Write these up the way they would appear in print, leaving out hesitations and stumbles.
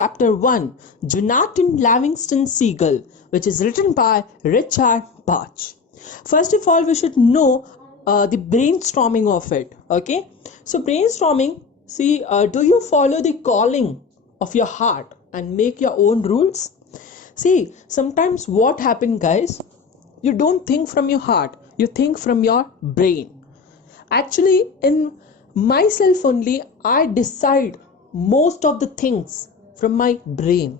Chapter 1, Jonathan Livingston Seagull, which is written by Richard Bach. First of all, we should know the brainstorming of it. Okay, so brainstorming, see, do you follow the calling of your heart and make your own rules? See, sometimes what happens, guys, you don't think from your heart, you think from your brain. Actually, in myself only, I decide most of the things from my brain.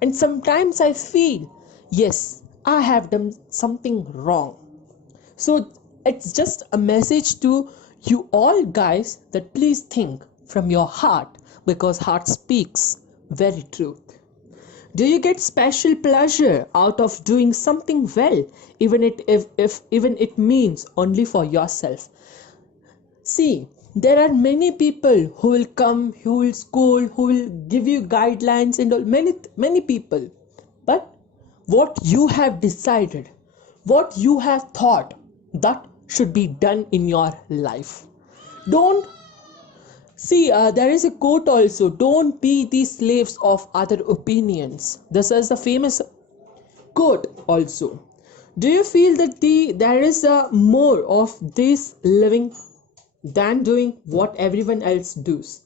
And sometimes I feel, yes, I have done something wrong. So it's just a message to you all guys that please think from your heart because heart speaks very truth. Do you get special pleasure out of doing something well, even if even it means only for yourself? See, there are many people who will come, who will school, who will give you guidelines and all, many people. But what you have decided, what you have thought, that should be done in your life. Don't see, there is a quote also, don't be the slaves of other opinions. This is a famous quote also. Do you feel that there is a more of this living than doing what everyone else does?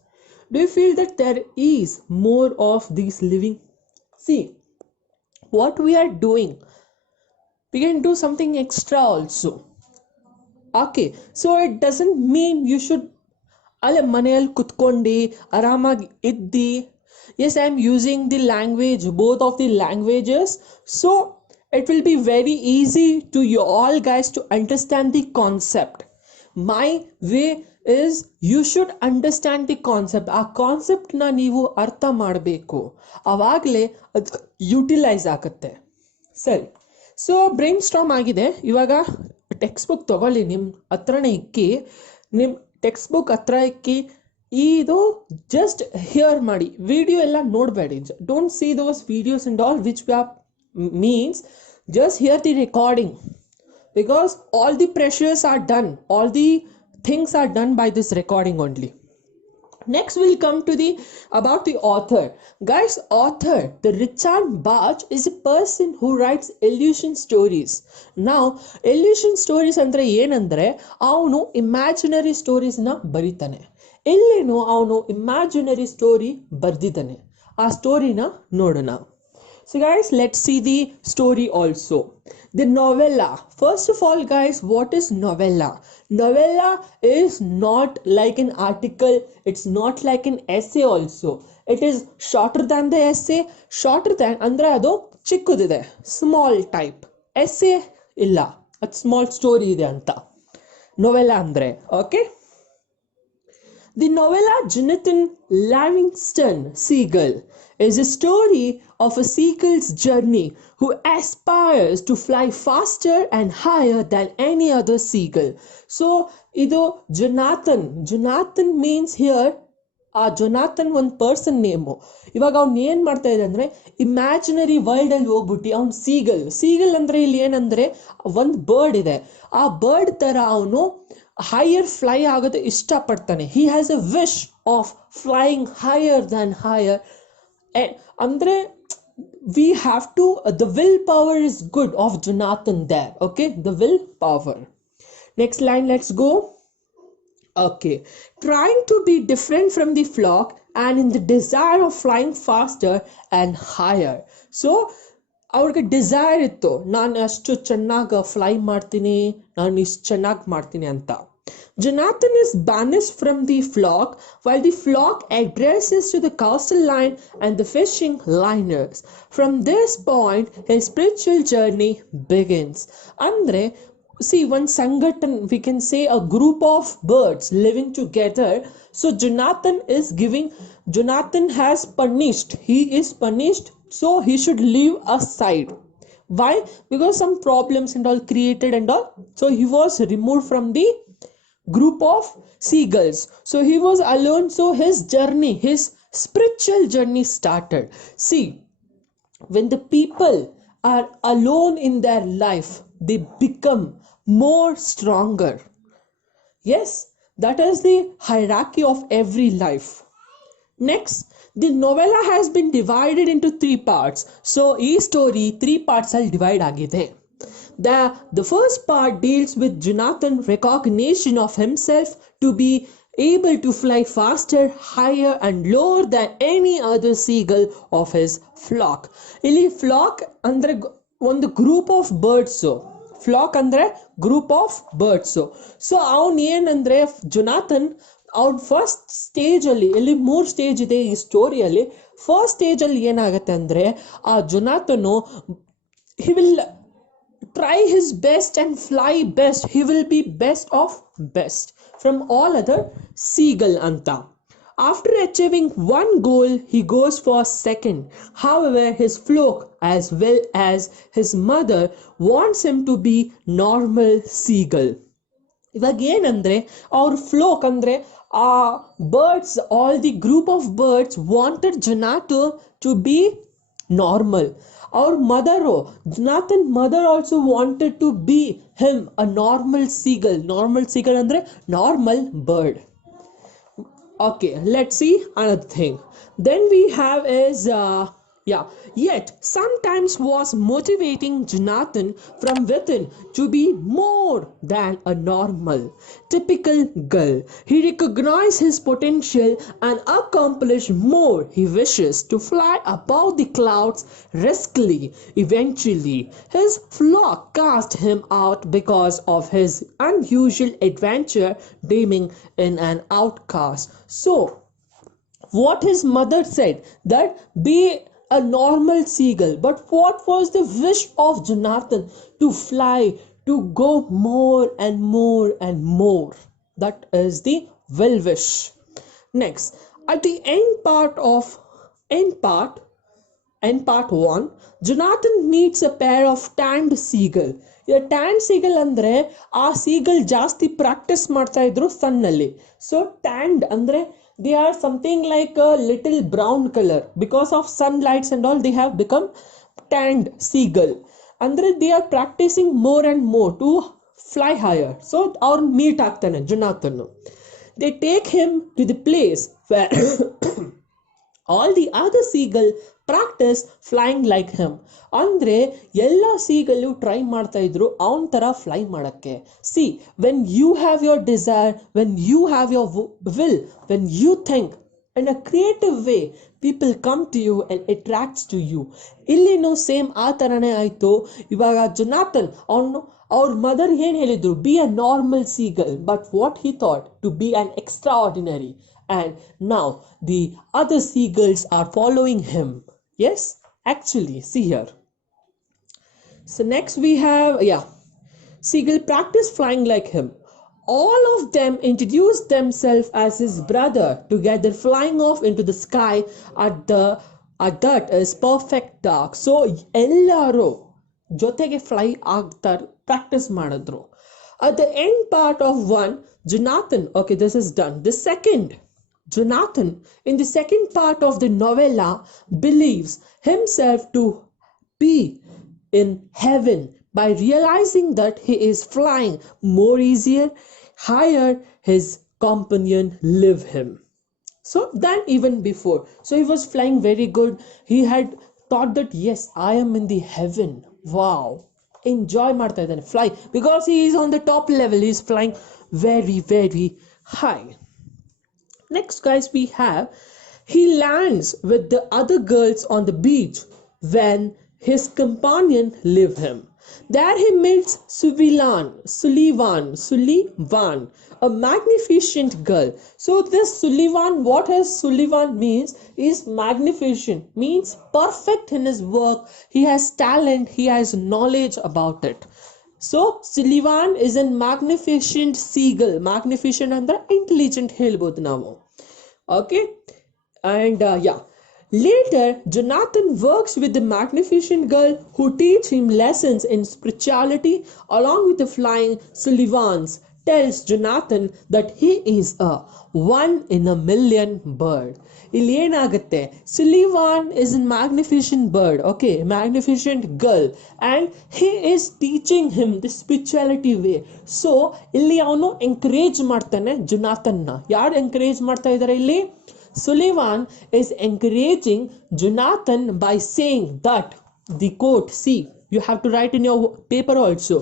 Do you feel that there is more of this living? See, what we are doing, we can do something extra also. Okay, so it doesn't mean you should ಅಲ್ಲ ಮನೆಯಲ್ಲಿ ಕುತ್ಕೊಂಡು ಆರಾಮಾಗಿ ಇದ್ದಿ. Yes, I am using the language, both of the languages, so it will be very easy to you all guys to understand the concept. My way is you should understand the concept. ಆ ಕಾನ್ಸೆಪ್ಟ್ನ ನೀವು ಅರ್ಥ ಮಾಡಬೇಕು, ಆವಾಗಲೇ ಅದು utilise ಆಗುತ್ತೆ. ಸರಿ, so brain storm ಆಗಿದೆ. ಇವಾಗ ಟೆಕ್ಸ್ಟ್ ಬುಕ್ ತಗೊಳ್ಳಿ, ನಿಮ್ಮ ಹತ್ರನೇ ಇಕ್ಕಿ, ನಿಮ್ಮ ಟೆಕ್ಸ್ಟ್ ಬುಕ್ ಹತ್ರ ಇಕ್ಕಿ ಇದು ಜಸ್ಟ್ ಹಿಯರ್ ಮಾಡಿ, ವಿಡಿಯೋ ಎಲ್ಲ ನೋಡಬೇಡಿ. Don't see those videos and all which means just hear the recording because all the pressures are done, all the things are done by this recording only. Next we'll come to the about the author. Guys, author, the Richard Bach is a person who writes illusion stories. Now illusion stories ಅಂದ್ರೆ ಏನಂದ್ರೆ ಅವನು imaginary ಸ್ಟೋರೀಸ್ನ ಬರೀತಾನೆ. ಇಲ್ಲೇನು ಅವನು imaginary story ಬರ್ದಿದ್ದಾನೆ. ಆ ಸ್ಟೋರಿನ ನೋಡೋಣ. So guys, let's see the story also. The novella. First of all guys, what is novella? Novella is not like an article, it's not like an essay also. It is shorter than the essay. Shorter than ಅಂದ್ರೆ ಅದು ಚಿಕ್ಕದಿದೆ, small type. essay ಇಲ್ಲ, ಅದು small story ಇದೆ ಅಂತ novella ಅಂದ್ರೆ. Okay, the novella Jonathan Livingston Seagull is a story of a seagull's journey who aspires to fly faster and higher than any other seagull. So, ido Jonathan means here, ಆ Jonathan ಒಂದು person name. ಇವಾಗ ಅವ್ನು ಏನು ಮಾಡ್ತಾ ಇದೆ ಅಂದರೆ imaginary ವರ್ಲ್ಡಲ್ಲಿ ಹೋಗ್ಬಿಟ್ಟು ಅವ್ನು ಸೀಗಲ್ ಅಂದರೆ ಇಲ್ಲಿ ಏನಂದರೆ ಒಂದು ಬರ್ಡ್ ಇದೆ, ಆ ಬರ್ಡ್ ಥರ ಅವನು ಹೈಯರ್ ಫ್ಲೈ ಆಗೋದು ಇಷ್ಟಪಡ್ತಾನೆ. He has a wish of flying higher than higher. ಅಂದರೆ we have to, the willpower is good of Jonathan there. Okay, the willpower. Next line, let's go. Okay, trying to be different from the flock and in the desire of flying faster and higher. So ಅವ್ರಿಗೆ desire ಇತ್ತು, ನಾನು ಅಷ್ಟು ಚೆನ್ನಾಗಿ fly ಮಾಡ್ತೀನಿ, ನಾನು ಇಷ್ಟು ಚೆನ್ನಾಗಿ ಮಾಡ್ತೀನಿ ಅಂತ. Jonathan is banished from the flock while the flock addresses to the coastal line and the fishing liners. From this point, his spiritual journey begins. Andre, see, one sanghatan, we can say a group of birds living together. So Jonathan has punished. He is punished, so he should leave aside. Why? Because some problems and all created and all. So he was removed from the group of seagulls. So he was alone. So his journey, his spiritual journey started. See, when the people are alone in their life, they become more stronger. Yes, that is the hierarchy of every life. Next, the novella has been divided into three parts. So, each story three parts ಅಲ್ಲಿ divide ಆಗಿದೆ. The first part deals with Jonathan's recognition of himself to be able to fly faster, higher, and lower than any other seagull of his flock. ಇಲ್ಲಿ flock ಅಂದ್ರೆ ಒಂದು group of birds. ಫ್ಲಾಕ್ ಅಂದ್ರೆ group of birds. So ಅವನ್ ಏನಂದ್ರೆ Jonathan ಅವ್ರ first stage ಅಲ್ಲಿ, ಇಲ್ಲಿ 3 stage ಇದೆ ಈ ಸ್ಟೋರಿಯಲ್ಲಿ. ಫಸ್ಟ್ ಸ್ಟೇಜ್ ಅಲ್ಲಿ ಏನಾಗತ್ತೆ ಅಂದ್ರೆ ಆ ಜೊನಾಥನು he will try his best and fly best. He will be best of best from all other seagull anta. After achieving one goal, he goes for second. However, his flock as well as his mother wants him to be normal seagull. ಇವಾಗ ಏನಂದ್ರೆ ಅವ್ರ flock ಅಂದ್ರೆ ಆ birds, all the group of birds wanted Jonathan to be normal. ಅವ್ರ mother, Jonathan mother also wanted to be him a normal seagull. Normal seagull ಅಂದ್ರೆ normal bird. Okay, let's see another thing. Then we have is yet sometimes was motivating Jonathan from within to be more than a normal typical gull. He recognized his potential and accomplished more. He wishes to fly above the clouds riskily. Eventually his flock cast him out because of his unusual adventure, deeming in an outcast. So what his mother said, that be a normal seagull, but what was the wish of Jonathan? To fly, to go more and more and more. That is the will wish. Next, at the end part 1, Jonathan meets a pair of tanned seagull. ಈ tan seagull ಅಂದ್ರೆ ಆ seagull ಜಾಸ್ತಿ practice ಮಾಡ್ತಾ ಇದ್ರು ಸನ್ ಅಲ್ಲಿ. So ಟ್ಯಾಂಡ್ ಅಂದ್ರೆ they are something like a little brown color because of sunlights and all. They have become tanned seagull. Andre they are practicing more and more to fly higher. So our meet ಆಗ್ತಾನೆ Jonathan. They take him to the place where all the other seagull practice flying like him. ಅಂದ್ರೆ ಎಲ್ಲ ಸೀಗಲ್ಲು try ಮಾಡ್ತಾ ಇದ್ರು ಅವನ ತರ fly ಮಾಡಕ್ಕೆ. C, when you have your desire, when you have your will, when you think in a creative way, people come to you and attracts to you. ಇಲ್ಲಿನೂ same ಆ ತರನೇ ಆಯ್ತು. ಇವಾಗ ಜೊನಾಥನ್ ಅವ್ರ ಮದರ್ ಏನ್ ಹೇಳಿದ್ರು, be a normal seagull, but what he thought to be an extraordinary. And now the other seagulls are following him. Yes, actually, see here. So next we have seagull practice flying like him. All of them introduce themselves as his brother, together flying off into the sky at that is perfect dark. So ellaru ಜೊತೆಗೆ fly ಆಗ್ತಾರೆ, practice ಮಾಡಿದ್ರು. At the end part of 1, Jonathan, okay, this is done. Jonathan, in the second part of the novella, believes himself to be in heaven by realizing that he is flying more easier, higher his companion live him. So than even before. So he was flying very good. He had thought that yes, I am in the heaven. Wow. Enjoy ಮಾಡ್ತಾ ಇದ್ದಾನೆ fly because he is on the top level. He is flying very, very high. Next, guys, we have he lands with the other girls on the beach when his companion leave him. There he meets Sullivan, a magnificent girl. So this Sullivan, what has Sullivan means is magnificent, means perfect in his work. He has talent, he has knowledge about it. So Sullivan is a magnificent seagull. Magnificent ಅಂದ್ರೆ intelligent ಹೇಳ್ಬೋದು ನಾವು. Okay, and later Jonathan works with the magnificent girl who teach him lessons in spirituality along with the flying. Sullivan tells Jonathan that he is a 1 in a million bird. ಇಲ್ಲಿ ಏನಾಗುತ್ತೆ, Sullivan is a magnificent bird, okay, magnificent girl, and he is teaching him the spirituality way. So ಇಲ್ಲಿ ಅವನು encourage ಮಾಡ್ತಾನೆ Jonathan ನ. ಯಾರು encourage ಮಾಡ್ತಾ ಇದ್ದಾರೆ ಇಲ್ಲಿ? Sullivan is encouraging Jonathan by saying that the quote, see, you have to write in your paper also,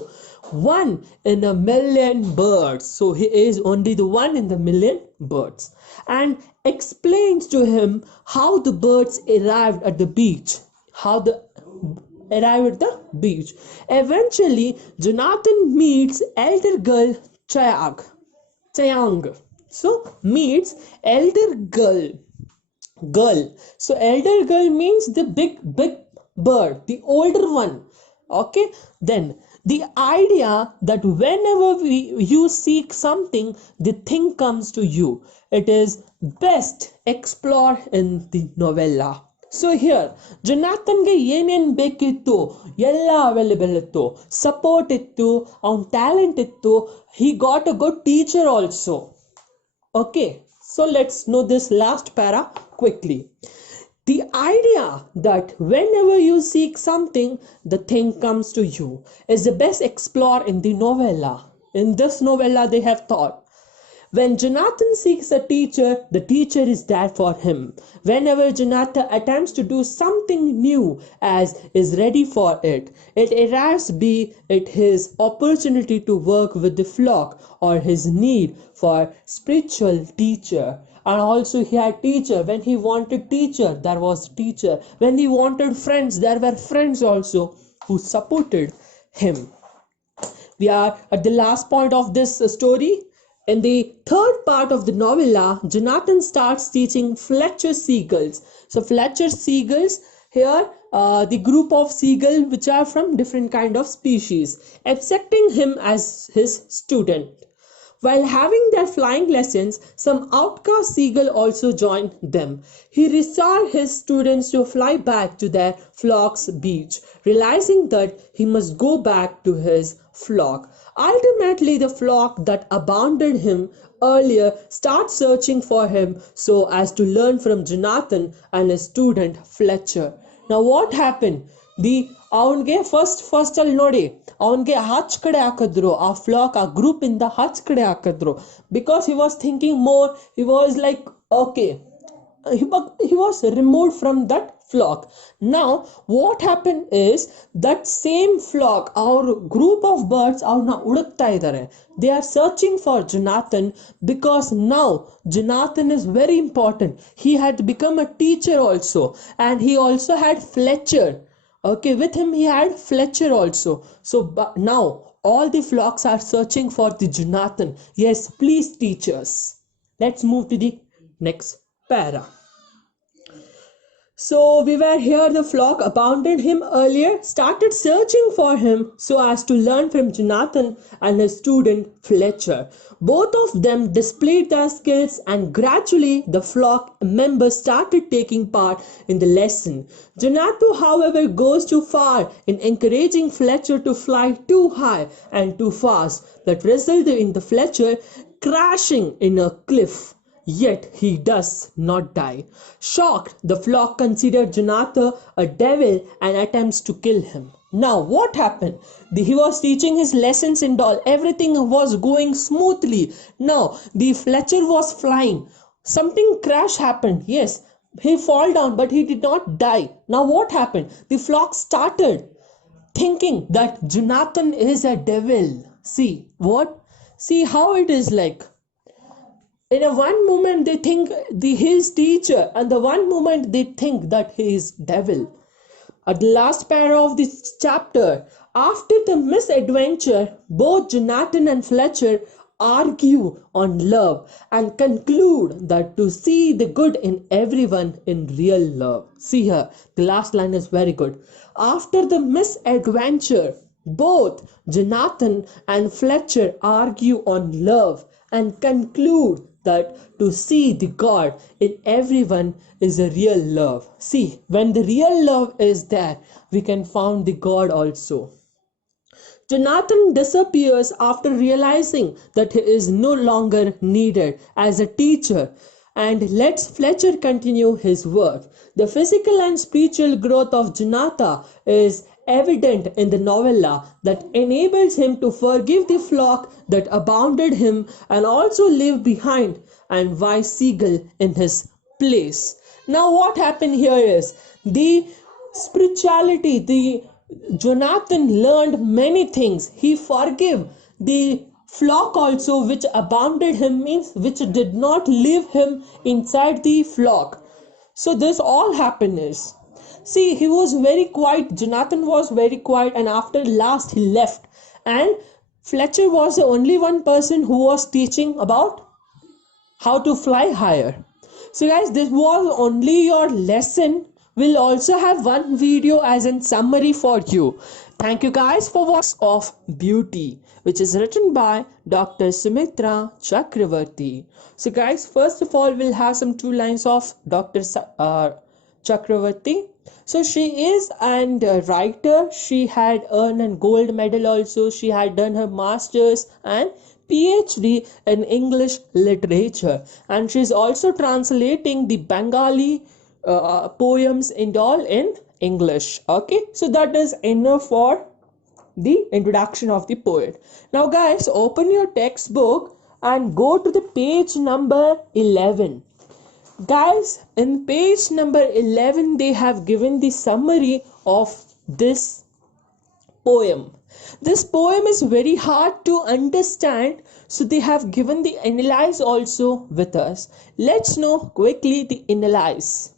one in a million birds. So he is only the one in the million birds, and explains to him how the birds arrived at the beach, how the arrive at the beach. Eventually, Jonathan meets elder girl Chayang. So meets elder girl. So elder girl means the big bird, the older one. Okay, then the idea that whenever you seek something, the thing comes to you. It is best explored in the novella. So here, Jonathanಗೆ ಏನೇನ್ ಬೇಕಿತ್ತು ಎಲ್ಲ available ಇತ್ತು, support ಇತ್ತು, ಅವನ talent ಇತ್ತು, he got a good teacher also. Okay, so let's know this last para quickly. The idea that whenever you seek something, the thing comes to you is the best explored in the novella. In this novella, they have thought, when Jonathan seeks a teacher, the teacher is there for him. Whenever Jonathan attempts to do something new as is ready for it, it arrives be it his opportunity to work with the flock or his need for spiritual teacher. And also he had teacher. When he wanted teacher, there was teacher. When he wanted friends, there were friends also who supported him. We are at the last point of this story. In the third part of the novella, Jonathan starts teaching Fletcher seagulls. So Fletcher seagulls, here the group of seagulls which are from different kind of species, accepting him as his student. While having their flying lessons, some outcast seagull also joined them. He restored his students to fly back to their flock's beach, realizing that he must go back to his flock. Ultimately, the flock that abandoned him earlier starts searching for him so as to learn from Jonathan and his student Fletcher. Now what happened? The ಅವನಿಗೆ first ಅಲ್ಲಿ ನೋಡಿ ಅವನಿಗೆ ಹಚ್ ಕಡೆ ಹಾಕಿದ್ರು, ಆ ಫ್ಲಾಕ್ ಆ group ಇಂದ ಹಚ್ ಕಡೆ ಹಾಕಿದ್ರು, because he was thinking more, he was like okay, he was removed from that flock. Now what happened is that same flock, our group of birds ಅವ್ರನ್ನ ಹುಡುಕ್ತಾ ಇದ್ದಾರೆ. They are searching for Jonathan because now Jonathan is very important. He had become a teacher also, and he also had Fletcher. Okay, with him he had Fletcher also. So now all the flocks are searching for the Jonathan. Yes, please teach us. Let's move to the next para. So we were here, the flock abandoned him earlier, started searching for him so as to learn from Jonathan and his student Fletcher. Both of them displayed their skills, and gradually the flock members started taking part in the lesson. Jonathan, however, goes too far in encouraging Fletcher to fly too high and too fast, that resulted in the Fletcher crashing in a cliff. Yet he does not die. Shocked, the flock considered Jonathan a devil and attempts to kill him. Now what happened? He was teaching his lessons and all. Everything was going smoothly. Now the Fletcher was flying. Something crash happened. Yes, he fall down, but he did not die. Now what happened? The flock started thinking that Jonathan is a devil. See what? See how it is like. In a one moment they think his teacher, and the one moment they think that he is devil. At the last para of this chapter, after the misadventure, both Jonathan and Fletcher argue on love and conclude that to see the good in everyone in real love. See here, the last line is very good. After the misadventure, both Jonathan and Fletcher argue on love and conclude that to see the God in everyone is a real love. See, when the real love is there, we can find the God also. Jonathan disappears after realizing that he is no longer needed as a teacher, and lets Fletcher continue his work. The physical and spiritual growth of Jonathan is evident in the novella that enables him to forgive the flock that abandoned him and also leave behind and wise seagull in his place. Now what happened here is the spirituality, the Jonathan learned many things. He forgave the flock also which abounded him, means which did not leave him inside the flock. So this all happened is, see, he was very quiet. Jonathan was very quiet, and after last he left, and Fletcher was the only one person who was teaching about how to fly higher. So guys, this was only your lesson. We'll also have one video as in summary for you. Thank you guys for watching of Beauty, which is written by Dr. Sumitra Chakravarti. So guys, first of all, we'll have some two lines of Dr. Chakravarti. So she is and a writer. She had earned a gold medal also. She had done her masters and PhD in English literature, and she's also translating the Bengali poems and all in English. Okay, so that is enough for the introduction of the poet. Now guys, open your textbook and go to the page number 11. Guys, in page number 11 they have given the summary of this poem. This poem is very hard to understand, so they have given the analyze also with us. Let's know quickly the analyze.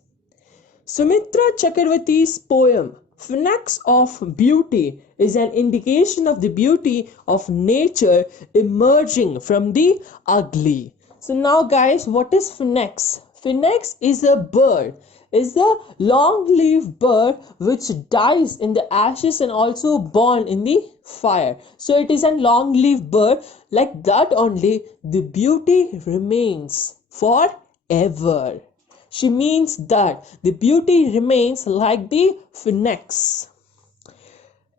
Sumitra Chakravarti's poem Phoenix of Beauty is an indication of the beauty of nature emerging from the ugly. So now guys, what is phoenix? Phoenix is a bird, is a long-lived bird which dies in the ashes and also born in the fire. So it is a long-lived bird, like that only the beauty remains forever. She means that the beauty remains like the phoenix,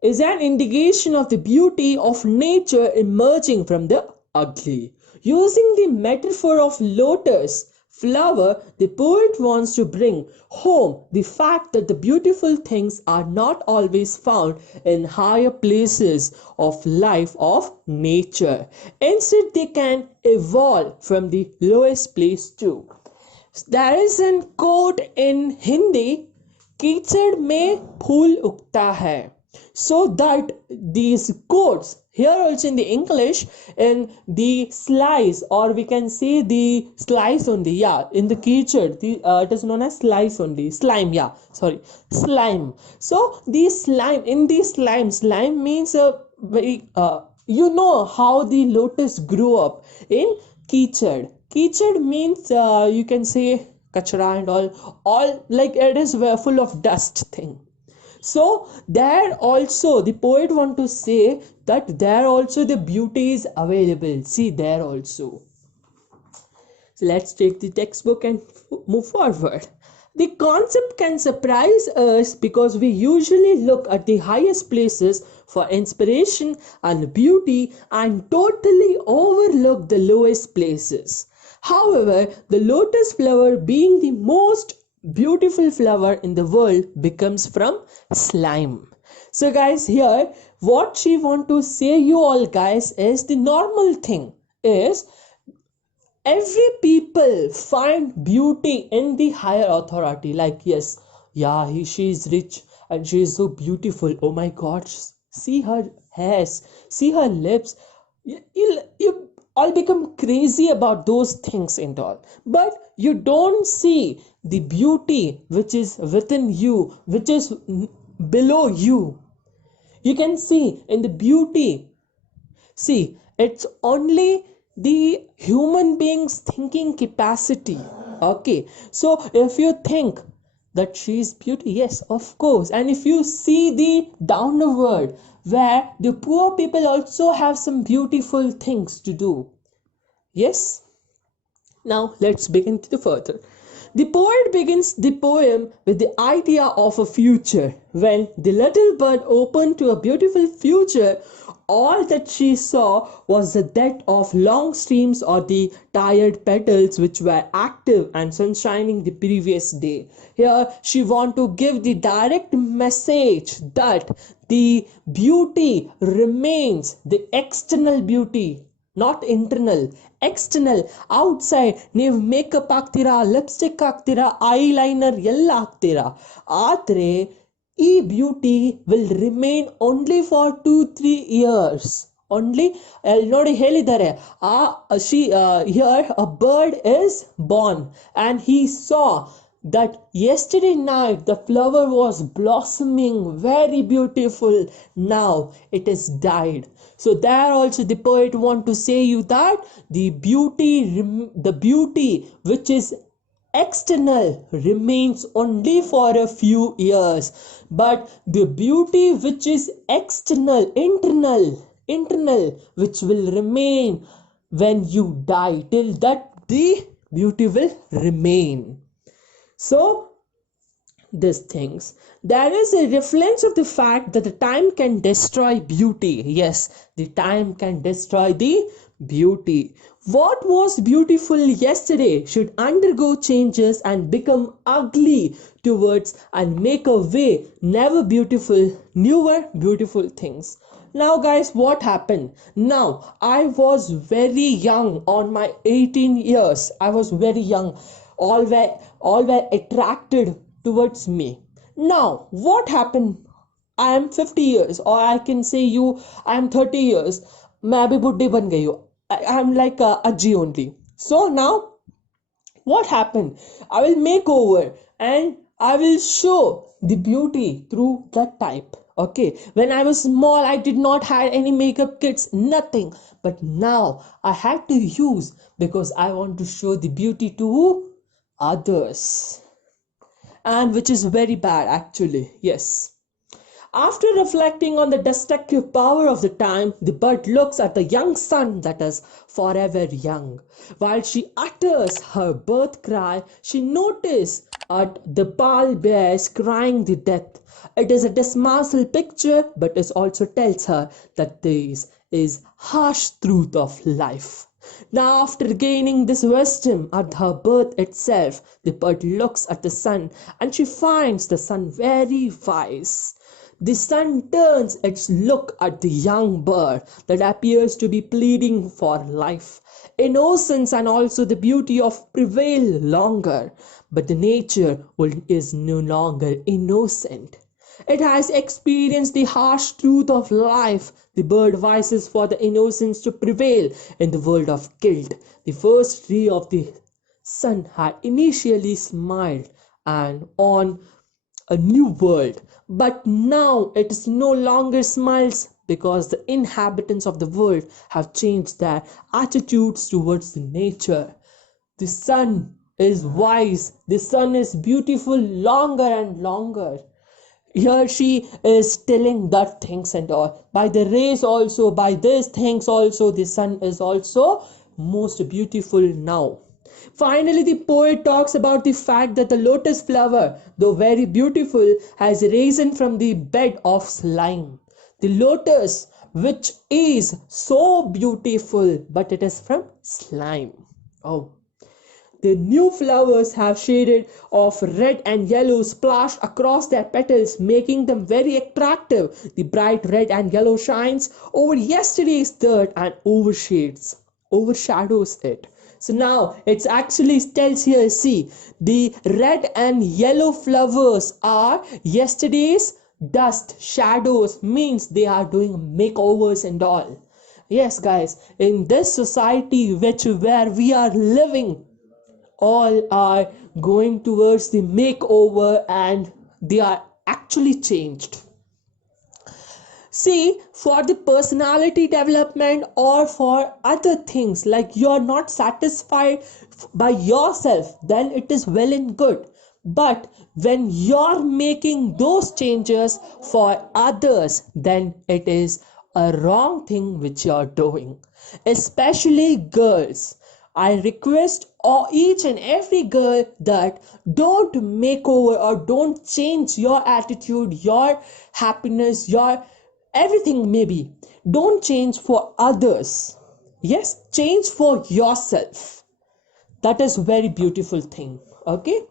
is an indication of the beauty of nature emerging from the ugly. Using the metaphor of lotus flower, the poet wants to bring home the fact that the beautiful things are not always found in higher places of life of nature. Instead, they can evolve from the lowest place too. There is a quote in Hindi, कीचड़ में फूल उगता है. So that these quotes here also in the English, in the slice, or we can say the slice only, yeah, in the कीचड़, it is known as slice only, slime, yeah, sorry, slime. So the slime, in the slime means a very you know how the lotus grew up in कीचड़. कीचड़ means you can say kachra and all like it is full of dust thing. So there also the poet want to say that there also the beauty is available. See there also. So let's take the textbook and move forward. The concept can surprise us because we usually look at the highest places for inspiration and beauty and totally overlook the lowest places. However, the lotus flower, being the most beautiful flower in the world, becomes from slime. So guys, here what she want to say you all guys is the normal thing is every people find beauty in the higher authority, like yes, yeah, she is rich and she is so beautiful, oh my god, see her hairs, see her lips, you all become crazy about those things and all, but you don't see the beauty which is within you, which is below you. You can see in the beauty, see, it's only the human being's thinking capacity. Okay, so if you think that she is beauty, yes, of course, and if you see the downward where the poor people also have some beautiful things to do, yes. Now let's begin to the further. The poet begins the poem with the idea of a future. When the little bird opened to a beautiful future, all that she saw was the death of long streams or the tired petals which were active and sunshining the previous day. Here she wants to give the direct message that the beauty remains, the external beauty, not internal, external, outside. ನೀವು makeup ಹಾಕ್ತೀರಾ, lipstick ಹಾಕ್ತೀರಾ, eyeliner ಎಲ್ಲ ಹಾಕ್ತೀರಾ, ಆದರೆ ಈ beauty will remain only for 2-3 years. Only ನೋಡಿ ಹೇಳಿದ್ದಾರೆ, here a bird is Born and he saw that yesterday night the flower was blossoming very beautiful, now it is died. So there also the poet want to say you that the beauty which is external remains only for a few years, but the beauty which is internal which will remain when you die, till that the beauty will remain. So these things, there is a reflex of the fact that the time can destroy beauty. Yes, the time can destroy the beauty. What was beautiful yesterday should undergo changes and become ugly towards and make a way never beautiful, newer beautiful things. Now guys, what happened? Now I was very young, on my 18 years I was very young. All were attracted towards me. Now what happened? I am 50 years, or I can say you, I am 30 years. मैं अभी बुढ़ी बन गई हूँ. I am like a ajji only. So now what happened? I will make over and I will show the beauty through that type. Okay, when I was small I did not have any makeup kits, nothing, but now I had to use, because I want to show the beauty to others, and which is very bad actually. Yes, after reflecting on the destructive power of the time, the bird looks at the young sun that is forever young. While she utters her birth cry, she notices at the pallbearers crying the death. It is a dismal picture, but it also tells her that this is harsh truth of life. Now, after gaining this wisdom at her birth itself, the bird looks at the sun and she finds the sun very wise. The sun turns its look at the young bird that appears to be pleading for life. Innocence and also the beauty of prevail longer, but the nature is no longer innocent. It has experienced the harsh truth of life. The bird vises for the innocence to prevail in the world of guilt. The first ray of the sun had initially smiled and on a new world, but now it is no longer smiles, because the inhabitants of the world have changed their attitudes towards the nature. The sun is wise, the sun is beautiful longer and longer. Here she is telling that things and all, by the rays also, by these things also, the sun is also most beautiful now. Finally, the poet talks about the fact that the lotus flower, though very beautiful, has risen from the bed of slime. The lotus, which is so beautiful, but it is from slime. Oh, the new flowers have shaded of red and yellow splashed across their petals, making them very attractive. The bright red and yellow shines over yesterday's dirt and overshadows it. So now it's actually tells here, see, the red and yellow flowers are yesterday's dust. Shadows means they are doing makeovers and all. Yes guys, in this society where we are living, all are going towards the makeover and they are actually changed. See, for the personality development or for other things, like you are not satisfied by yourself, then it is well and good. But when you're making those changes for others, then it is a wrong thing which you're doing. Especially girls, I request each and every girl that don't make over or don't change your attitude, your happiness, your everything maybe. Don't change for others. Yes, change for yourself. That is very beautiful thing. Okay.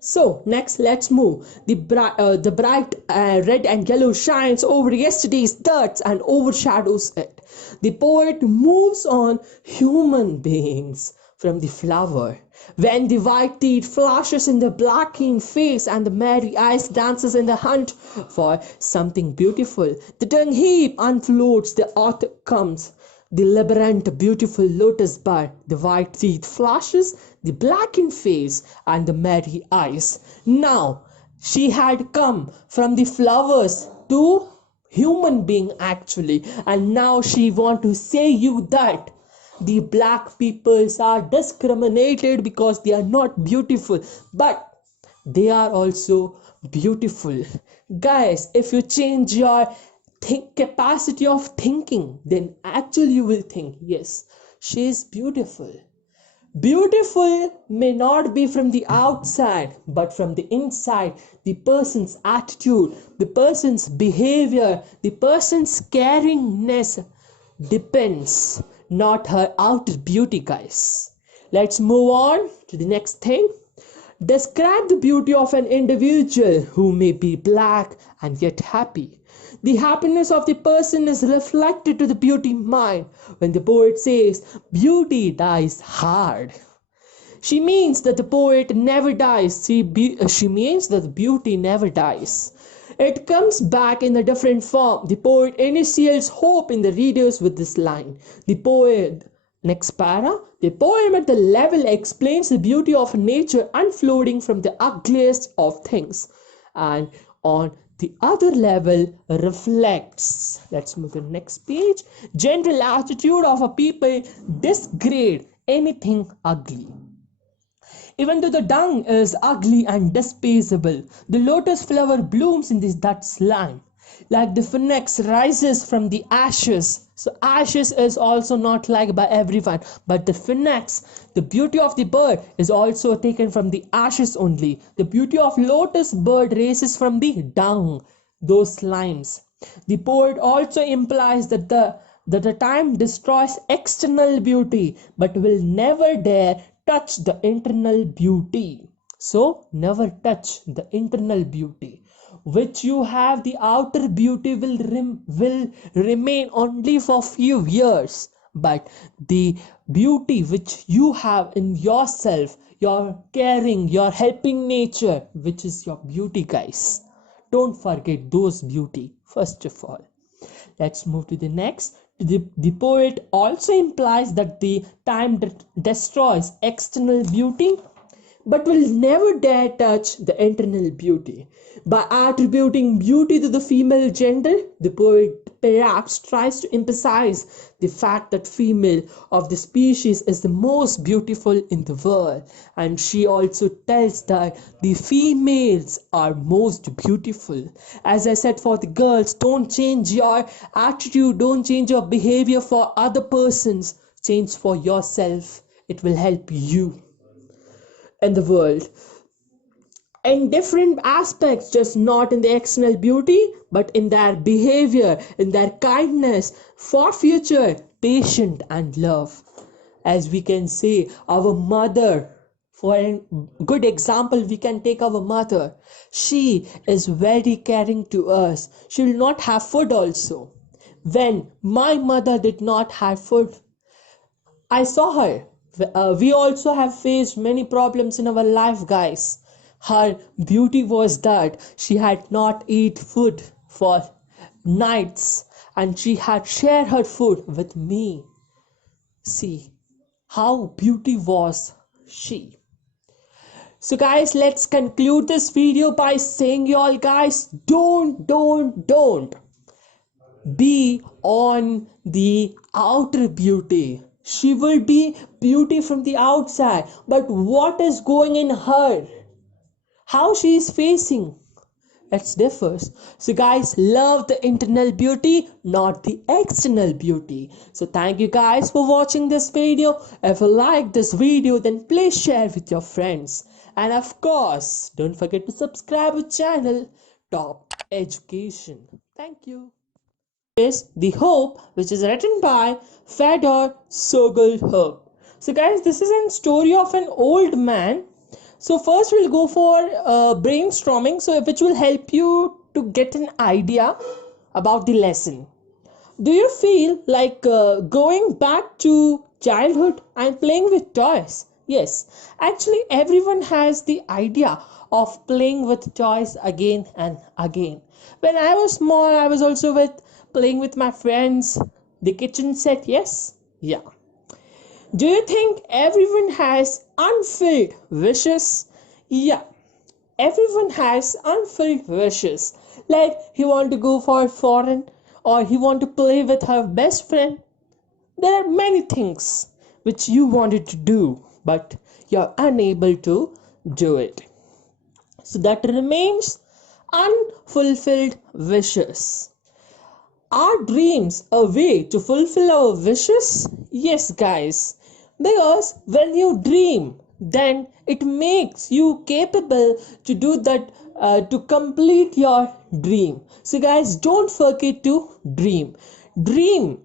So next, let's move. The bright red and yellow shines over yesterday's dirt and overshadows it. The poet moves on human beings from the flower. When the white teeth flashes in the blackened face and the merry eyes dances in the hunt for something beautiful, the dung heap unfloats, the author comes. The labyrinth beautiful lotus bud, the white teeth flashes, the blackened face, and the merry eyes. Now she had come from the flowers to human being actually, and now she want to say you that the black peoples are discriminated because they are not beautiful, but they are also beautiful. Guys, if you change your capacity of thinking, then actually you will think, yes, she is beautiful. Beautiful may not be from the outside, but from the inside. The person's attitude, the person's behavior, the person's caringness depends, not her outer beauty, guys. Let's move on to the next thing. Describe the beauty of an individual who may be black and yet happy. The happiness of the person is reflected to the beauty mind. When the poet says, beauty dies hard, she means that the poet never dies. She means that the beauty never dies. It comes back in a different form. The poet initiates hope in the readers with this line. The poet, next para, the poem at the level explains the beauty of nature unfolding from the ugliest of things. And on the other level reflects, let's move to the next page, general attitude of a people disgrade anything ugly. Even though the dung is ugly and despisable, the lotus flower blooms in this that slime. Like the phoenix rises from the ashes. So ashes is also not liked by everyone. But the phoenix, the beauty of the bird, is also taken from the ashes only. The beauty of lotus bird raises from the dung, those slimes. The poet also implies that the time destroys external beauty, but will never dare touch the internal beauty. So never touch the internal beauty. Which you have, the outer beauty will remain only for few years, but the beauty which you have in yourself, your caring, your helping nature, which is your beauty, guys, don't forget those beauty first of all. Let's move to the next. The poet also implies that the time destroys external beauty, but will never dare touch the internal beauty. By attributing beauty to the female gender, the poet perhaps tries to emphasize the fact that female of the species is the most beautiful in the world, and she also tells that the females are most beautiful. As I said for the girls, don't change your attitude, don't change your behavior for other persons, change for yourself. It will help you in the world in different aspects, just not in the external beauty, but in their behavior, in their kindness for future, patient and love. As we can say, our mother, for a good example, we can take our mother. She is very caring to us. She will not have food also. When my mother did not have food, I saw her. We also have faced many problems in our life, guys. Her beauty was that she had not eat food for nights and she had shared her food with me. See how beauty was she. So guys, let's conclude this video by saying, y'all guys, don't be on the outer beauty. She will be beauty from the outside, but what is going in her, how she is facing, it differs. So guys, love the internal beauty, not the external beauty. So thank you guys for watching this video. If you like this video, then please share with your friends, and of course don't forget to subscribe to channel Top Education. Thank you. Is The Hope, which is written by Fedor Sogol. So guys, this is a story of an old man So first we'll go for brainstorming, so which will help you to get an idea about the lesson. Do you feel like going back to childhood and playing with toys? Yes, actually everyone has the idea of playing with toys again and again. When I was small, I was also with playing with my friends, the kitchen set. Yes, yeah. Do you think everyone has unfilled wishes? Yeah, everyone has unfilled wishes. Like he want to go for foreign, or he want to play with her best friend. There are many things which you wanted to do, but you're unable to do it. So that remains unfulfilled wishes. Are dreams a way to fulfill our wishes? Yes, guys. Because when you dream, then it makes you capable to do that, to complete your dream. So, guys, don't forget to dream. Dream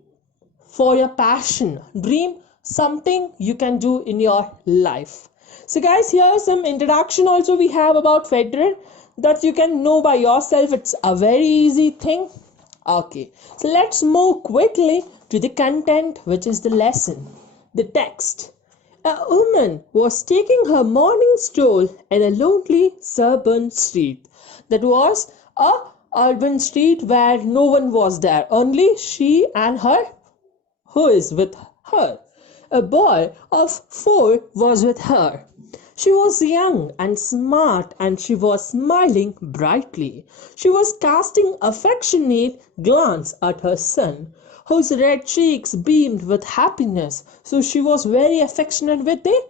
for your passion. Dream something you can do in your life. So, guys, here's some introduction also we have about Federer that you can know by yourself. It's a very easy thing. Okay, so let's move quickly to the content, which is the lesson. The text. A woman was taking her morning stroll in a lonely suburban street. That was a urban street where no one was there, only she and her who is with her. A boy of 4 was with her. She was young and smart, and she was smiling brightly. She was casting affectionate glance at her son, whose red cheeks beamed with happiness. So she was very affectionate with the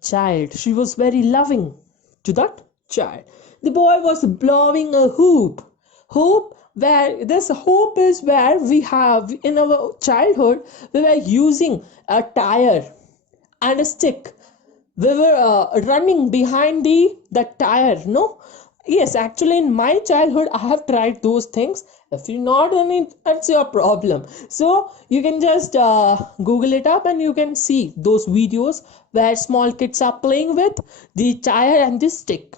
child. She was very loving to that child. The boy was blowing a hoop. Hoop, where this hoop is where we have in our childhood, we were using a tire and a stick. We were running behind the tire, no? Yes, actually in my childhood I have tried those things. If you're not on it, that's your problem. So you can just google it up and you can see those videos where small kids are playing with the tire and the stick.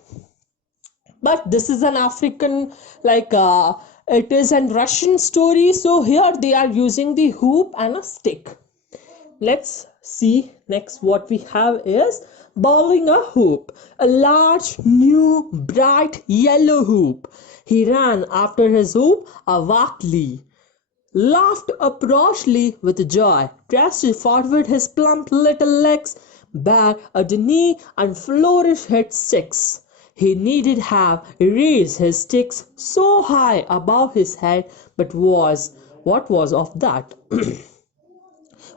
But this is an African, like it is a Russian story, so here they are using the hoop and a stick. Let's see next what we have is bowling a hoop, a large, new, bright yellow hoop. He ran after his hoop abruptly, laughed uproariously with joy, thrust forward his plump little legs, bare at the knee, and flourished his sticks. He needed have raised his sticks so high above his head, but what was of that?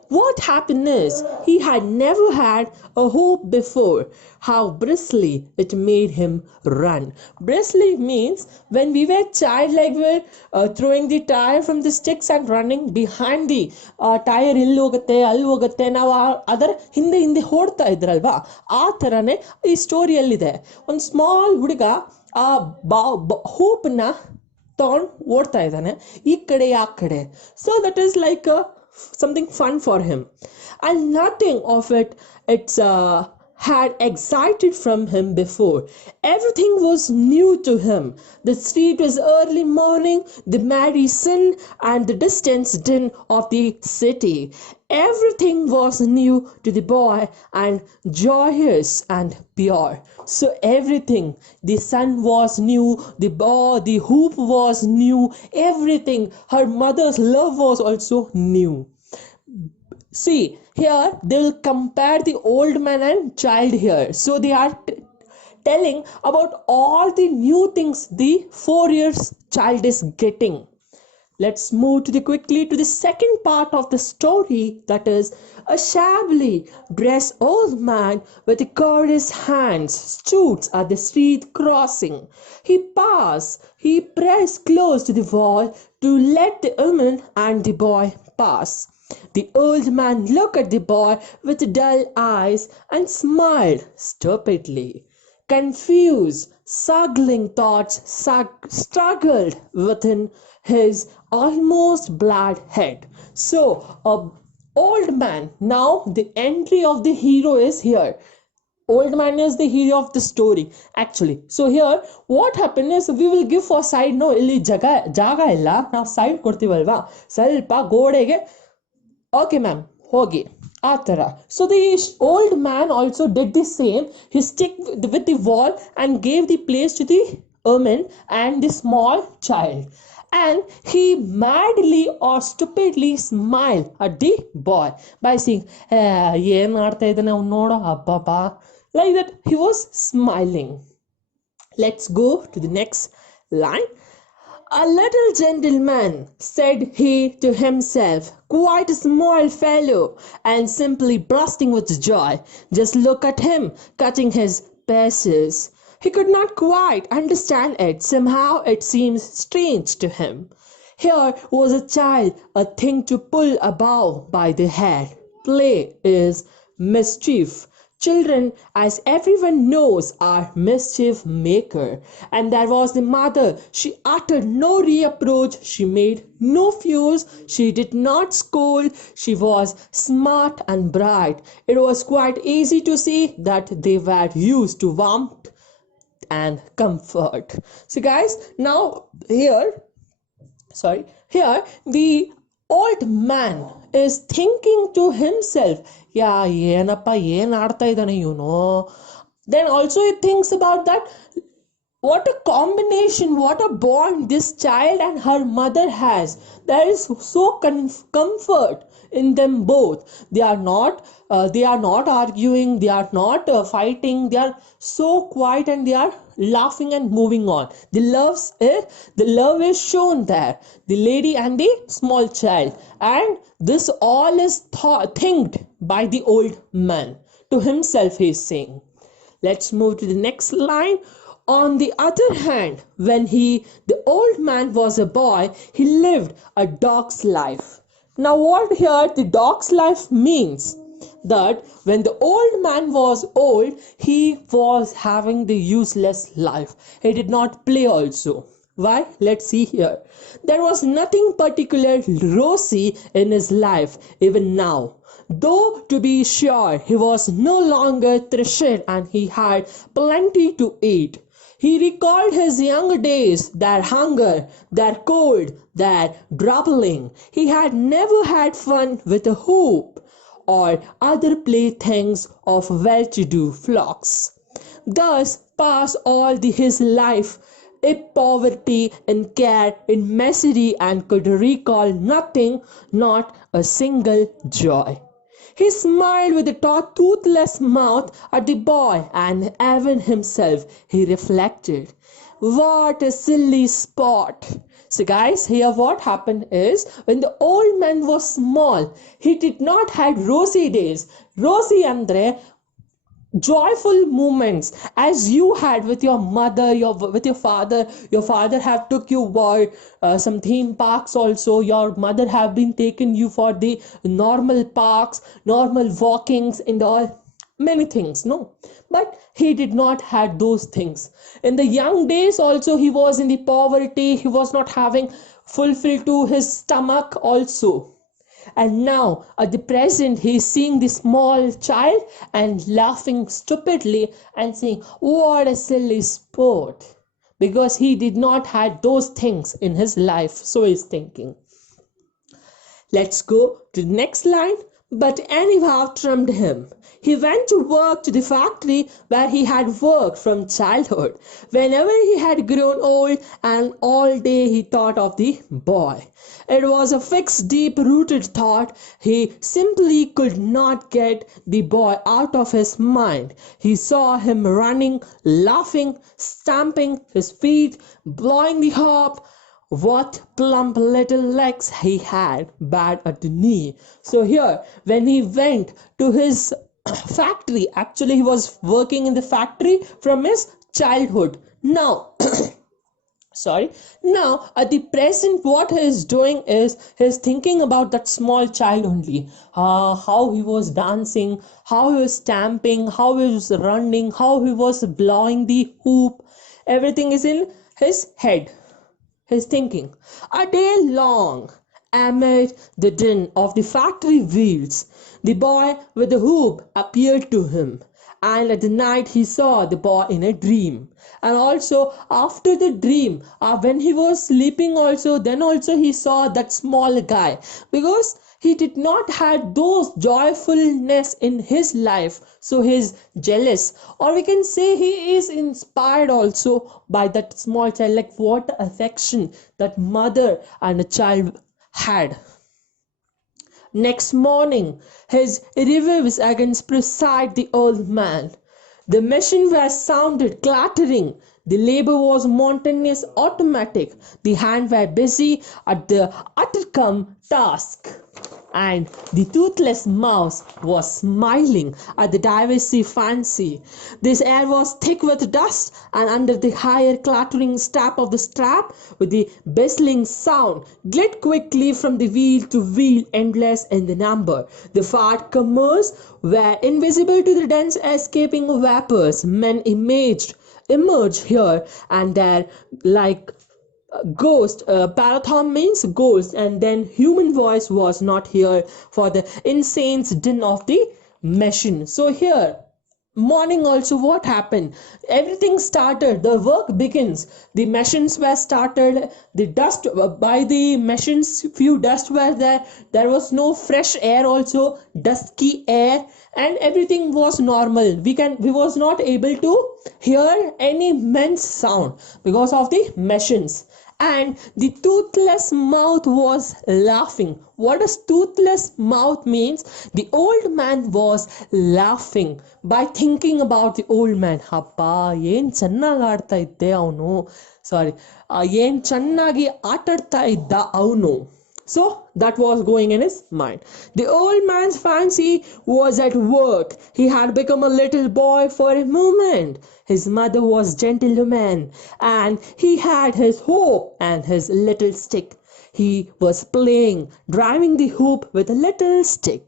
What happiness! He had never had a hope before. How briskly it made him run. Briskly means when we were child, like we were throwing the tire from the sticks and running behind the tire. ಇಲ್ಲಿ ಹೋಗುತ್ತೆ ಅಲ್ಲಿ ಹೋಗುತ್ತೆ ನಾವು ಅದರ ಹಿಂದೆ ಹಿಂದೆ ಓಡ್ತಾ ಇದ್ರಲ್ವಾ, ಆ ಥರನೇ ಈ ಸ್ಟೋರಿಯಲ್ಲಿದೆ. ಒಂದು ಸ್ಮಾಲ್ ಹುಡುಗ ಆ ಹೂಪನ್ನ ತಗೊಂಡು ಓಡ್ತಾ ಇದ್ದಾನೆ ಈ ಕಡೆ ಆ ಕಡೆ. So that is like something fun for him, and nothing of it had excited from him before. Everything was new to him. The street was early morning, the merry sun, and the distant din of the city. Everything was new to the boy and joyous and pure. So everything, the sun was new, the hoop was new, everything, her mother's love was also new. See, here they'll compare the old man and child here. So they are telling about all the new things the 4 years child is getting. Let's move quickly to the second part of the story, that is a shabbily dressed old man with coarse hands stoots at the street crossing. He pressed close to the wall to let the woman and the boy pass. The old man looked at the boy with dull eyes and smiled stupidly. Confused, struggling thoughts struggled within his almost bald head. So, old man, now the entry of the hero is here. old man is the hero of the story actually. So here what happened is we will give for side. No, ಇಲ್ಲಿ ಜಾಗ ಇಲ್ಲ, ನಾವು side ಕೊಡ್ತೀವಲ್ವಾ ಸ್ವಲ್ಪ ಗೋಡೆಗೆ. Okay, ma'am, ಹೋಗಿ ಆ ಥರ. So the old man also did the same. He stick with the wall and gave the place to the woman and the small child, and he madly or stupidly smiled at the boy by saying, ಏನ್ ಮಾಡ್ತಾ ಇದ್ದಾನೆ ಅವ್ನು ನೋಡೋ ಅಬ್ಬಬ್ಬಾ, like that he was smiling. Let's go to the next line. A little gentleman, said he to himself, quite a small fellow, and simply bursting with joy. Just look at him, cutting his paces. He could not quite understand it. Somehow it seemed strange to him. Here was a child, a thing to pull above by the head. Play is mischief. Children, as everyone knows, are mischief maker. And there was the mother. She uttered no reproach. She made no fuss. She did not scold. She was smart and bright. It was quite easy to see that they were used to warmth and comfort. So guys, now here the old man is thinking to himself, yeah, ಏನಪ್ಪ ಏನು ಆಡ್ತಾ ಇದ್ದಾನೆ ಇವನು. Then also he thinks about that, what a combination, what a bond this child and her mother has. There is so comfort in them both. They are not arguing, they are not fighting, they are so quiet and they are laughing and moving on. The love is shown there, the lady and the small child, and this all is thinked by the old man. To himself he is saying. Let's move to the next line. On the other hand, when the old man was a boy, he lived a dog's life. Now what here the dog's life means, that when the old man was old, he was having the useless life. He did not play also. Why? Let's see here. There was nothing particular rosy in his life even now. Though to be sure he was no longer threshing and he had plenty to eat. He recalled his young days, their hunger, their cold, their dropping. He had never had fun with a hoop or other playthings of well-to-do flocks. Thus passed all his life in poverty, in care, in misery, and could recall nothing, not a single joy. He smiled with a toothless mouth at the boy, and even himself he reflected, what a silly sport. So guys, here what happened is, when the old man was small, he did not have rosy days. Rosy andre joyful moments as you had with your mother, with your father. Your father have took you for some theme parks also. Your mother have been taken you for the normal parks, normal walkings and all many things, no? But he did not have those things. In the young days also he was in the poverty. He was not having fulfilled to his stomach also. And now at the present he is seeing the small child and laughing stupidly and saying, what a silly sport, because he did not have those things in his life. So he is thinking. Let's go to the next line. But anyhow trummed him. He went to work to the factory where he had worked from childhood. Whenever he had grown old, and all day he thought of the boy. It was a fixed, deep-rooted thought. He simply could not get the boy out of his mind. He saw him running, laughing, stamping his feet, blowing the hop. What plump little legs he had, bad at the knee. So here, when he went to his factory, actually he was working in the factory from his childhood. Now, now at the present what he is doing is, he is thinking about that small child only. How he was dancing, how he was stamping, how he was running, how he was blowing the hoop. Everything is in his head. He's thinking. A day long, amid the din of the factory wheels, the boy with the hoop appeared to him, and at the night he saw the boy in a dream. And also after the dream, when he was sleeping also, then also he saw that small guy, because he did not have those joyfulness in his life, so he's jealous, or we can say he is inspired also by that small child, like what affection that mother and a child had. Next morning, his reviews against beside the old man. The machine was sounded clattering. The labor was monotonous, automatic. The hand were busy at the uttercome task. And the toothless mouse was smiling at the diverse fancy. This air was thick with dust, and under the higher clattering step of the strap, with the bustling sound, glid quickly from the wheel to wheel, endless in the number. The fat comers were invisible to the dense escaping vapors. Men emerged here and there like ghost. Parathon means ghost, and then human voice was not here for the insane din of the machine. So here morning also what happened, everything started, the work begins, the machines were started, the dust by the machines, few dust were there, there was no fresh air also, dusky air, and everything was normal. We was not able to hear any men's sound because of the machines. And the toothless mouth was laughing. What does toothless mouth means? The old man was laughing by thinking about the old man. ಅಪ್ಪ ಏನ್ ಚೆನ್ನಾಗಿ ಆಡ್ತಾ ಇದ್ದೆ ಅವನು, ಸಾರಿ, ಏನ್ ಚೆನ್ನಾಗಿ ಆಟಾಡ್ತಾ ಇದ್ದ ಅವನು. So that was going in his mind. The old man's fancy was at work. He had become a little boy for a moment. His mother was gentlewoman, and he had his hoop and his little stick. He was playing, driving the hoop with a little stick.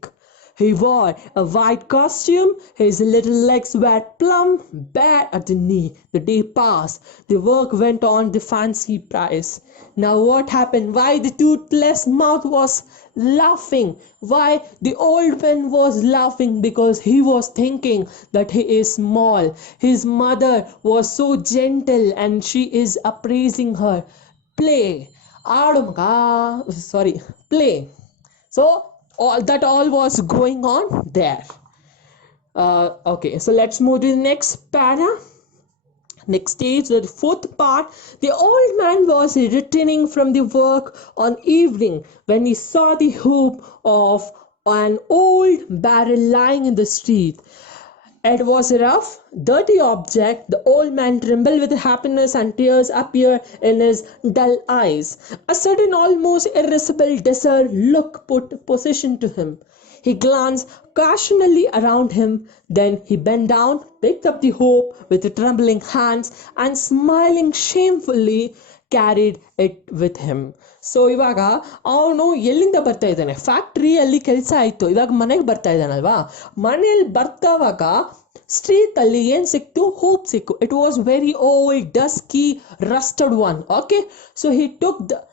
He wore a white costume. His little legs were plump bare at the knee. The day passed. The work went on the fancy price. Now what happened? Why the toothless mouth was laughing? Why the old man was laughing? Because he was thinking that he is small. His mother was so gentle and she is appraising her. Play. Play. So all was going on there. Okay, so let's move to the next para. Next stage, the fourth part. The old man was returning from the work on evening when he saw the hoop of an old barrel lying in the street. It was a rough, dirty object. The old man trembled with happiness and tears appeared in his dull eyes. A sudden, almost irresistible desire look put possession to him. He glanced cautionally around him, then he bent down, picked up the hoop with trembling hands, and smiling shamefully carried it with him. So ಇವಾಗ ಅವನು ಎಲ್ಲಿಂದ ಬರ್ತಾ ಇದ್ದಾನೆ, ಫ್ಯಾಕ್ಟ್ರಿಯಲ್ಲಿ ಕೆಲಸ ಆಯಿತು, ಇವಾಗ ಮನೆಗೆ ಬರ್ತಾ ಇದ್ದಾನಲ್ವಾ, ಮನೆಯಲ್ಲಿ ಬರ್ತಾವಾಗ ಸ್ಟ್ರೀಟಲ್ಲಿ ಏನು ಸಿಕ್ತು, ಹೋಪ್ ಸಿಕ್ಕು. It was very old, dusky, rusted one. Okay, so he took the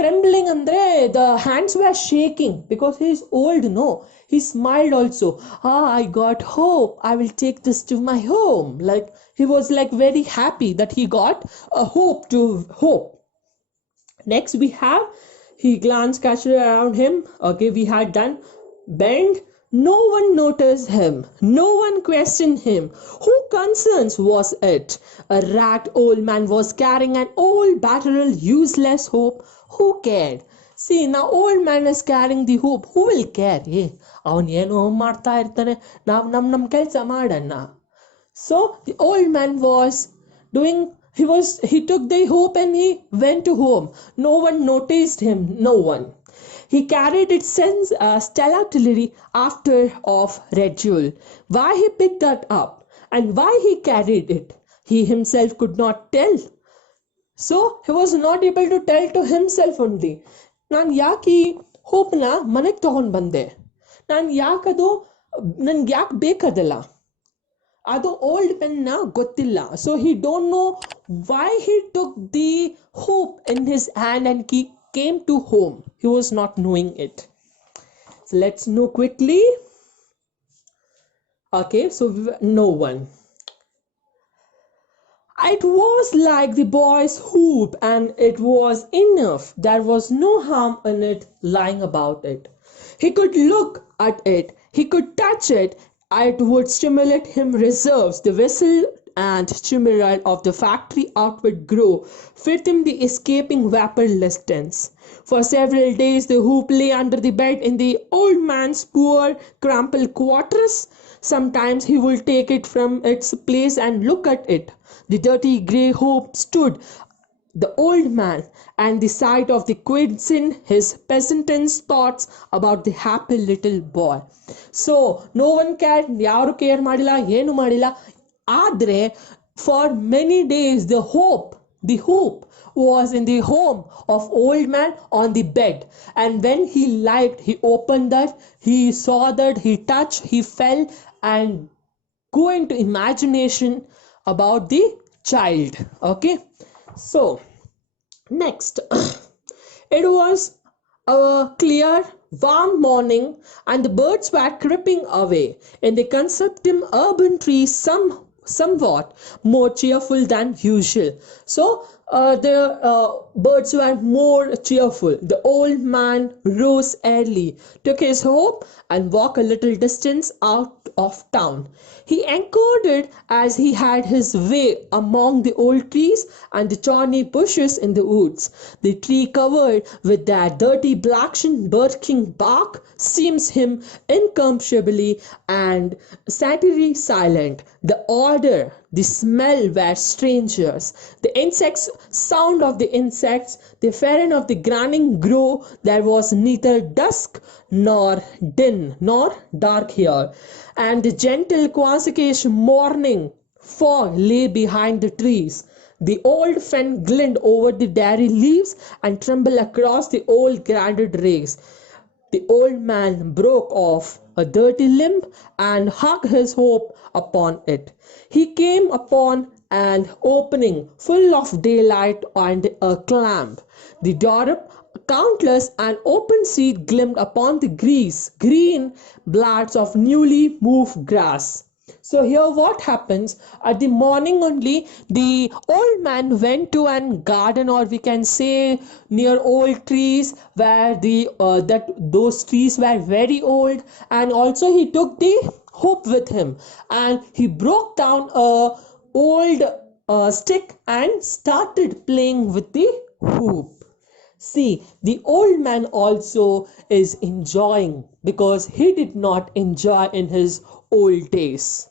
trembling andre, the hands were shaking because he is old, no. He smiled also. I got hope, I will take this to my home. Like he was like very happy that he got a hope to hope. Next we have, he glanced casually around him. Okay, we had done bend. No one noticed him. No one questioned him. Who concerns was it? A ragged old man was carrying an old, battered, useless hoop. Who cared? See, now old man is carrying the hoop. Who will care? ಅವನು ಏನೋ ಮಾಡ್ತಾ ಇರ್ತಾನೆ, ನಾವು ನಮ್ಮ ಕೆಲಸ ಮಾಡೋಣ. So the old man was doing, he took the hoop and he went to home. No one noticed him, no one. He carried it since stealthily after of red jewel. Why he picked that up and why he carried it, he himself could not tell. So he was not able to tell to himself only. ನಾನು ಯಾಕೆ ಈ ಹೋಪ್ನ ಮನೆಗೆ ತಗೊಂಡು ಬಂದೆ, ನಾನು ಯಾಕದು, ನನ್ಗೆ ಯಾಕೆ ಬೇಕದಲ್ಲ, ಅದು ಓಲ್ಡ್ ಪೆನ್ನ ಗೊತ್ತಿಲ್ಲ. So he don't know why he took the hoop in his hand and he came to home. He was not knowing it. So let's know quickly. Okay, so no one. It was like the boy's hoop, and it was enough. There was no harm in it lying about it. He could look at it, he could touch it. It would stimulate him reserves. The vessel and tumult of the factory outward grow, fit him the escaping vaporless dents. For several days the hoop lay under the bed in the old man's poor, crumpled quarters. Sometimes he would take it from its place and look at it. The dirty grey hoop stood the old man, and the sight of the quiescent his peasant's thoughts about the happy little boy. So no one cared, ಯಾರು care ಮಾಡಿಲ್ಲ, ಏನು ಮಾಡಿಲ್ಲ. ಆದ್ರೆ for many days the hope was in the home of old man on the bed, and when he liked he opened that, he saw that, he touched, he felt, and go into imagination about the child. Okay, so next, it was a clear, warm morning, and the birds were creeping away in the consumptive urban trees, somewhat more cheerful than usual. So the birds were more cheerful. The old man rose early, took his hope, and walked a little distance out of town. He encountered as he had his way among the old trees and the thorny bushes in the woods. The tree covered with their dirty blackened birking bark seems him incomparably and satiric silent. The odor, the smell were strangers. The insects, sound of the insects, the fern of the grinding grove, there was neither dusk nor din nor dark here. And the gentle quasish morning fog lay behind the trees. The old fen glinted over the dairy leaves and trembled across the old grounded rays. The old man broke off a dirty limb and hugged his hope upon it. He came upon an opening full of daylight and a clamp. The door, countless and open seat gleamed upon the green blades of newly moved grass. So here what happens, at the morning only the old man went to an garden, or we can say near old trees where the that those trees were very old, and also he took the hoop with him, and he broke down a old stick and started playing with the hoop. See, the old man also is enjoying because he did not enjoy in his old days.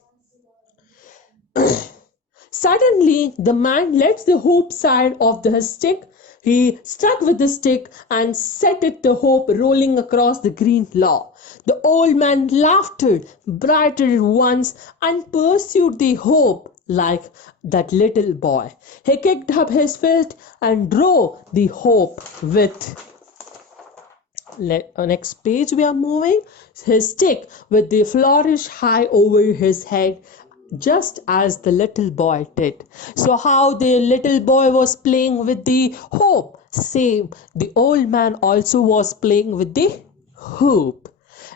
Suddenly, the man lets the hoop side of the stick. He struck with the stick and set it the hoop rolling across the green lawn. The old man laughed, brightened once, and pursued the hoop like that little boy. He kicked up his fist and drove the hoop with next page we are moving, his stick with the flourish high over his head, just as the little boy did. So how the little boy was playing with the hoop, same the old man also was playing with the hoop.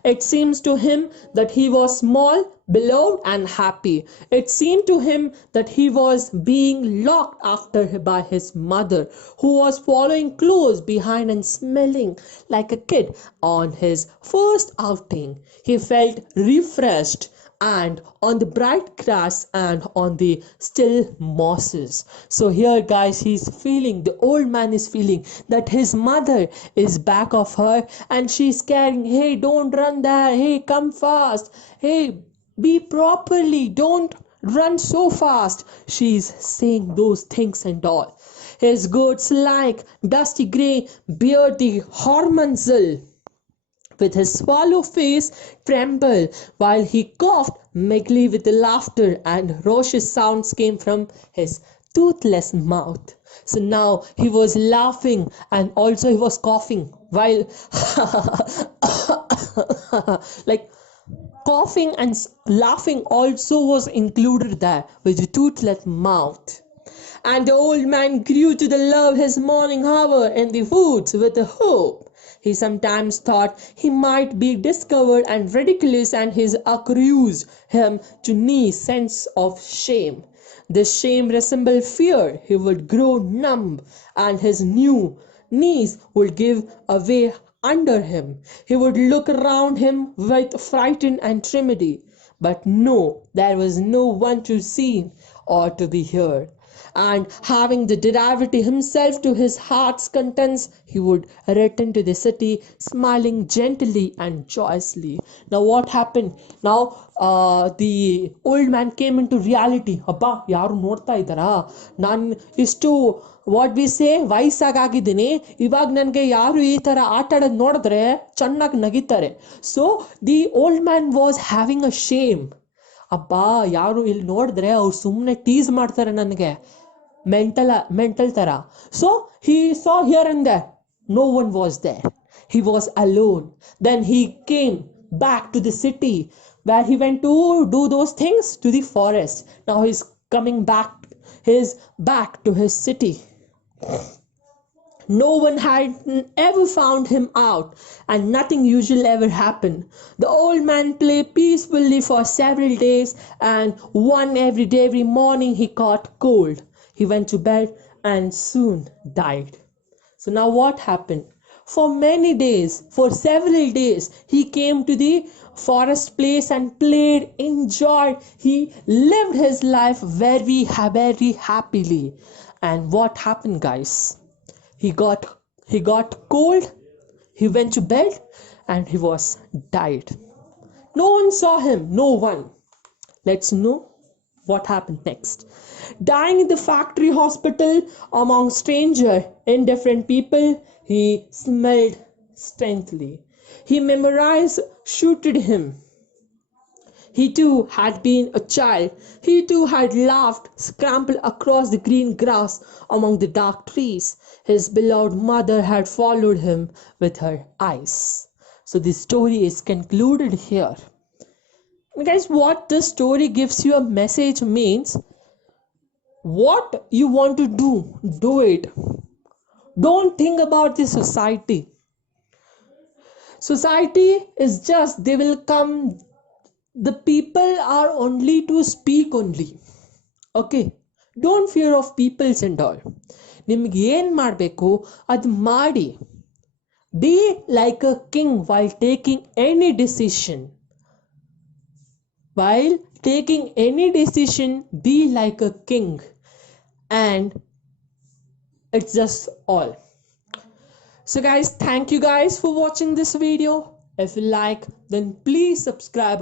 It seems to him that he was small, beloved, and happy. It seemed to him that he was being looked after by his mother, who was following close behind and smelling like a kid on his first outing. He felt refreshed and on the bright grass and on the still mosses. So here guys, the old man is feeling that his mother is back of her and she's carrying, hey, don't run there, hey, come fast, hey, be properly, don't run so fast. She's saying those things and all. His goats like dusty grey beard the hormonzel with his swallow face trembled while he coughed meekly with laughter, and raucous sounds came from his toothless mouth. So now he was laughing and also he was coughing while like coughing and laughing also was included there with the toothless mouth. And the old man grew to love his morning hour in the woods with a hope. He sometimes thought he might be discovered and ridiculous, and his accused him to knee sense of shame. This shame resembled fear. He would grow numb, and his new knees would give away under him. He would look around him with fright and tremor, but no, there was no one to see or to be heard. And having the depravity himself to his heart's contents, he would return to the city, smiling gently and joyously. Now, what happened? Now, the old man came into reality. ಅಬ್ಬ ಯಾರು ನೋಡ್ತಾ ಇದ್ದಾರಾ? ನಾನು ಇಷ್ಟು what we say ವಯಸ್ಸಾಗಿದ್ದೀನಿ, ಇವಾಗ ನನಗೆ ಯಾರು ಈ ಥರ ಆಟ ಆಡೋದು ನೋಡಿದ್ರೆ ಚೆನ್ನಾಗಿ ನಗಿತಾರೆ. So the old man was having a shame. ಅಬ್ಬಾ ಯಾರು ಇಲ್ಲಿ ನೋಡಿದ್ರೆ ಅವ್ರು ಸುಮ್ಮನೆ ಟೀಸ್ ಮಾಡ್ತಾರೆ ನನಗೆ, ಮೆಂಟಲ್ ಥರ. So he saw here and there, no one was there. He was alone. Then he came back to the city where he went to do those things to the forest. Now he's coming back, his back to his city. No one had ever found him out, and nothing usual ever happened. The old man played peacefully for several days, and every morning he caught cold. He went to bed and soon died. So now what happened? For many days, for several days, he came to the forest place and played, enjoyed. He lived his life very happily. And what happened, guys? He got cold, he went to bed, and he was died. No one saw him, no one. Let's know what happened next. Dying in the factory hospital among stranger, indifferent people, he smelled strangely. He memorized, shooted him. He too had been a child. He too had laughed, scrambled across the green grass among the dark trees. His beloved mother had followed him with her eyes. So the story is concluded here. Guys, what this story gives you a message means, what you want to do it. Don't think about the society. Society is just, they will come. The people are only to speak only. Okay, don't fear of peoples and all. ನಿಮ್ಗೆ ಏನು ಮಾಡಬೇಕು ಅದು ಮಾಡಿ. Be like a king while taking any decision. While taking any decision, be like a king. And it's just all. So guys, thank you guys for watching this video. If you like, then please subscribe.